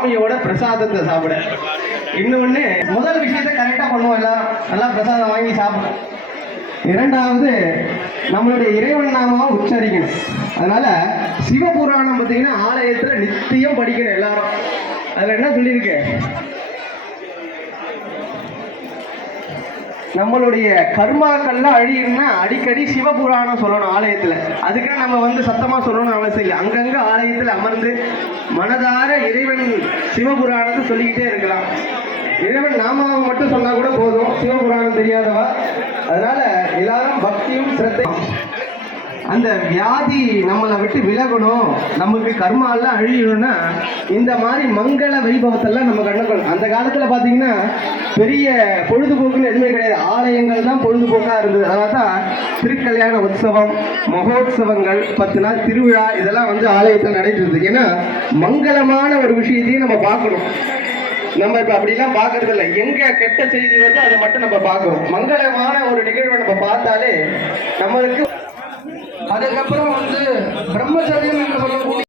சுவாமியோட பிரசாதத்தை சாப்பிட. இன்னொன்னு, முதல் விஷயத்தை கரெக்டா பண்ணுவோம், எல்லாம் நல்லா பிரசாதம் வாங்கி சாப்பிடும். இரண்டாவது, நம்மளுடைய இறைவன் நாமாவை உச்சரிக்கணும். அதனால சிவபுராணம் பார்த்தீங்கன்னா ஆலயத்துல நித்தியம் படிக்கணும் எல்லாரும். அதுல என்ன சொல்லியிருக்கு, நம்மளுடைய கர்மாக்கள்லாம் அழியும்னா அடிக்கடி சிவபுராணம் சொல்லணும் ஆலயத்துல. அதுக்கு நம்ம சத்தமா சொல்லணும்னு அவசியம் இல்லை. அங்கங்க ஆலயத்துல அமர்ந்து மனதார இறைவன் சிவபுராணத்தை சொல்லிக்கிட்டே இருக்கலாம். இறைவன் நாமாவை மட்டும் சொன்னா கூட போதும், சிவபுராணம் தெரியாதவா. அதனால எல்லாரும் பக்தியும் சிரத்தையும், அந்த வியாதி நம்மளை விட்டு விலகணும், நமக்கு கர்மா எல்லாம் அழியணும்னா இந்த மாதிரி மங்கள வைபவத்தெல்லாம் நம்ம கண்டுக்கணும். அந்த காலத்துல பாத்தீங்கன்னா பெரிய பொழுதுபோக்குன்னு எதுவுமே கிடையாது, ஆலயங்கள் தான் பொழுதுபோக்கா இருந்தது. அதனால தான் திருக்கல்யாண உற்சவம், மகோத்சவங்கள், 10 நாள் திருவிழா இதெல்லாம் ஆலயத்தில் நடைபெறுது. ஏன்னா மங்களமான ஒரு விஷயத்தையும் நம்ம பார்க்கணும். நம்ம இப்ப அப்படிலாம் பாக்குறது இல்லை. எங்க கெட்ட செய்தி வருதோ அதை மட்டும் நம்ம பார்க்கிறோம். மங்களமான ஒரு நிகழ்வை நம்ம பார்த்தாலே நம்மளுக்கு. அதுக்கப்புறம் பிரம்மச்சரியம் என்று சொல்லக்கூடிய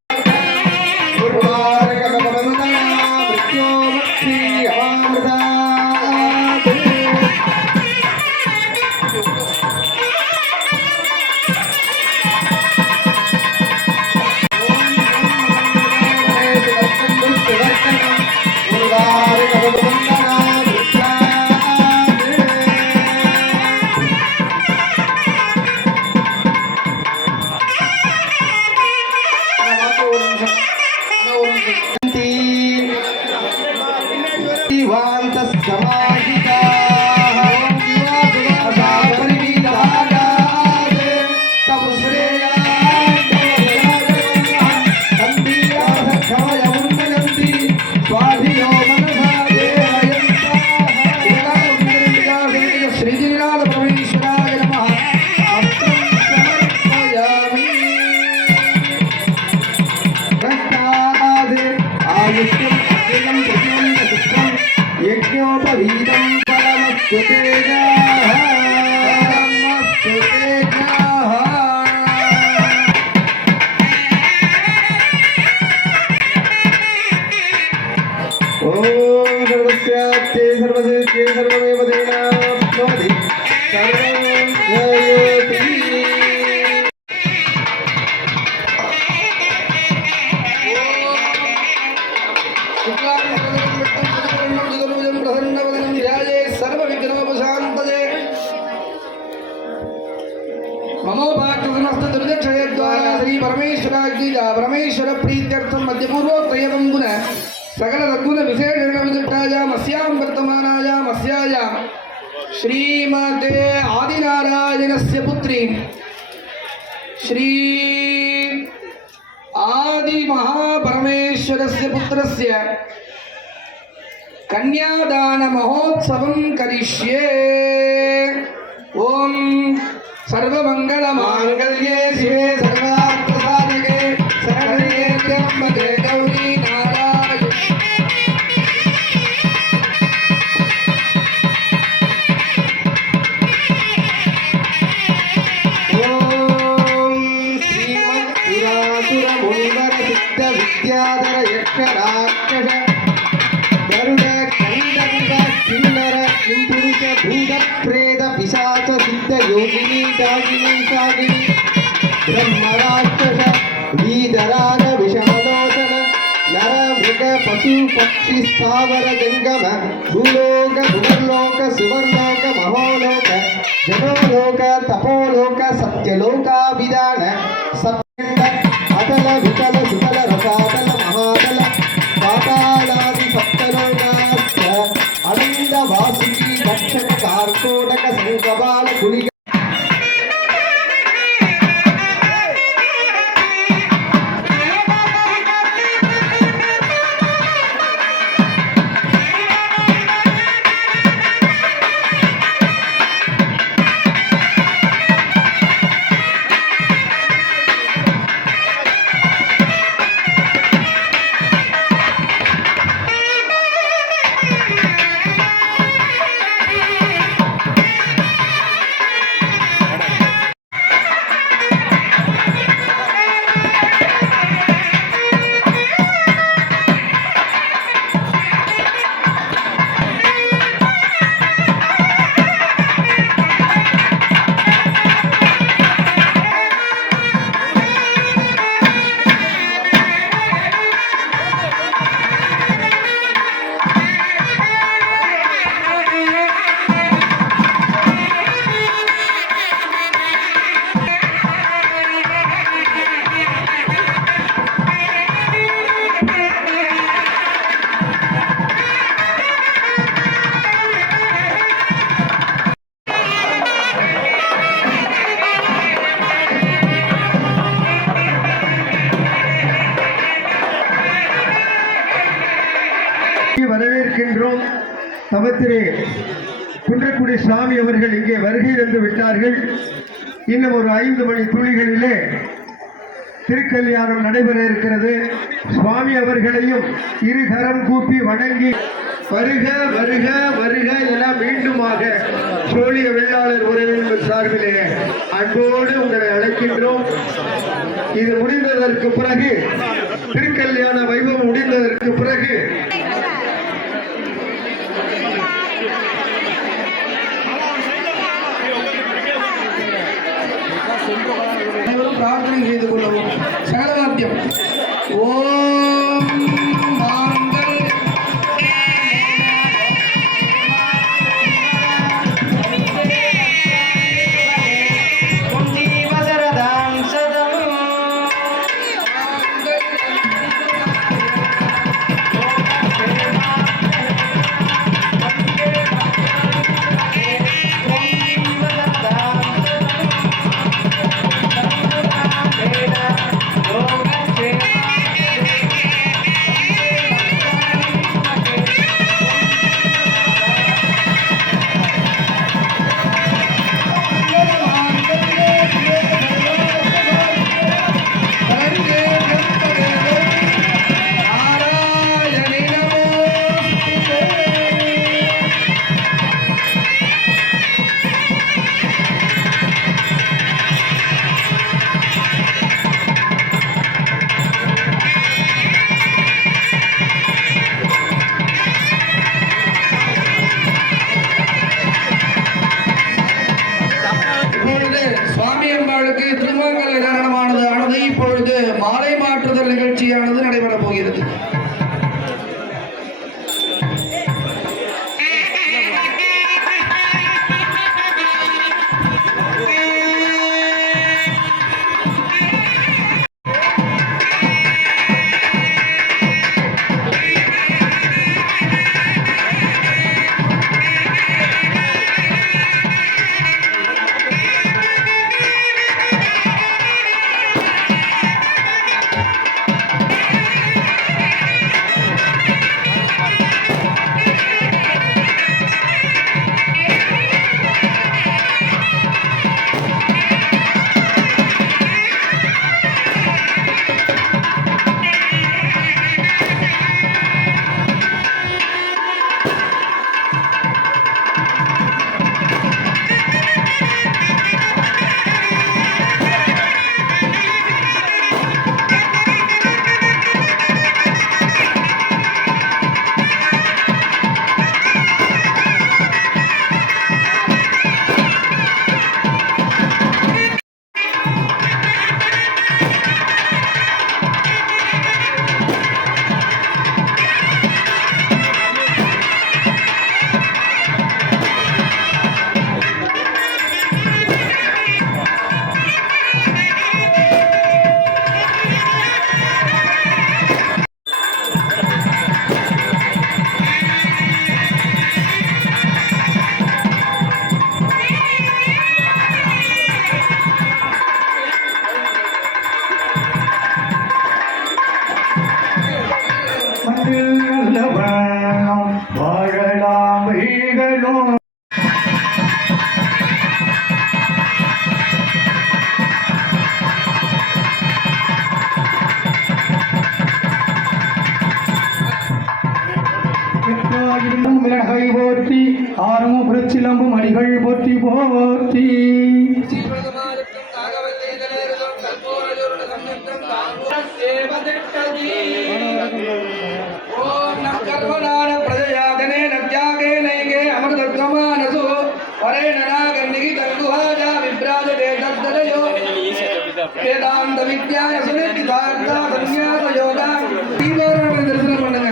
परमेश्वर प्रीत्यर्थम मध्यपूर्वोत्तयं पुनः सकल रघुन विशेषण विदिष्टायां अस्यां वर्तमानायां अस्यायां श्रीमते आदिनारायणस्य पुत्री श्री आदि महापरमेश्वरस्य पुत्रस्य कन्यादान महोत्सवं करिष्ये। ओम सर्वमंगल मांगल्ये शिवे सर्वार्थसाधिके शरण्ये त्र्यंबके गौरी नारायणी ओम श्रीमत्पुरासुर मुनिवर सिद्ध विद्याधर यक्ष राक्षस गरुड़ कंदर्प किन्नर किंपुरुष भूत प्रेत पिशाच सिद्ध योगिनी दागिनी सागिनी ब्रह्मराक्षस वीतराग विषमलोचन नर मृग पशु पक्षी स्थावर जंगम भूलोक भुवर्लोक सुवर्लोक महोलोक जनोलोक तपोलोक सत्यलोकाभिधान सप्तखंड अतल वितल सुतल रसातल महातल पातालादि सप्तलोकास्य अनंत वासुकी दक्षिण कार्कोटक संकपाल कुलिक தவத்திலே குன்றக்குடி சுவாமி அவர்கள் இங்கே வருகை தந்து விட்டார்கள். இன்னும் ஒரு 5 மணி துளிகளிலே திருக்கல்யாணம் நடைபெற இருக்கிறது. சுவாமி அவர்களையும் இருகரம் கூப்பி வணங்கி வருக வருக வருக என மீண்டுமாக சோழிய வெள்ளாளர் உறவினர் சார்பிலே அன்போடு உங்களை அழைக்கின்றோம். இது முடிந்ததற்கு பிறகு, திருக்கல்யாண வைபவம் முடிந்ததற்கு பிறகு அனைவரும் பிரார்த்தனை செய்து கொள்ளவும். சகலவாத்தியம். ஓம் மாங்கல் இப்பொழுது மாலை மாற்றுதல் நிகழ்ச்சியானது நடைபெறப் போகிறது. வாழலாம் வைகளும் மிளகை போற்றி ஆரமும் புரட்சிலம்பும் அடிகள் போற்றி போற்றி. வேதாந்த வித்யாய சுனிதார்த்தா சந்நியாச யோகா தரிசனம் பண்ணுங்க.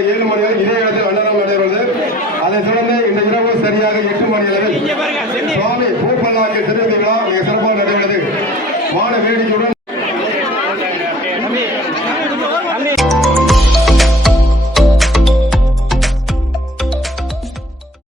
காலை 7 மணி வரை இதே இடத்தில் அன்னதானம் நடைபெறுவது. அதைத் தொடர்ந்து இந்த இரவு சரியாக 8 மணி அளவில் சுவாமி பூப்பல்லாக்கு திருவிழா மிக சிறப்பாக நடைபெறுகிறது. வான வேடிக்கையுடன்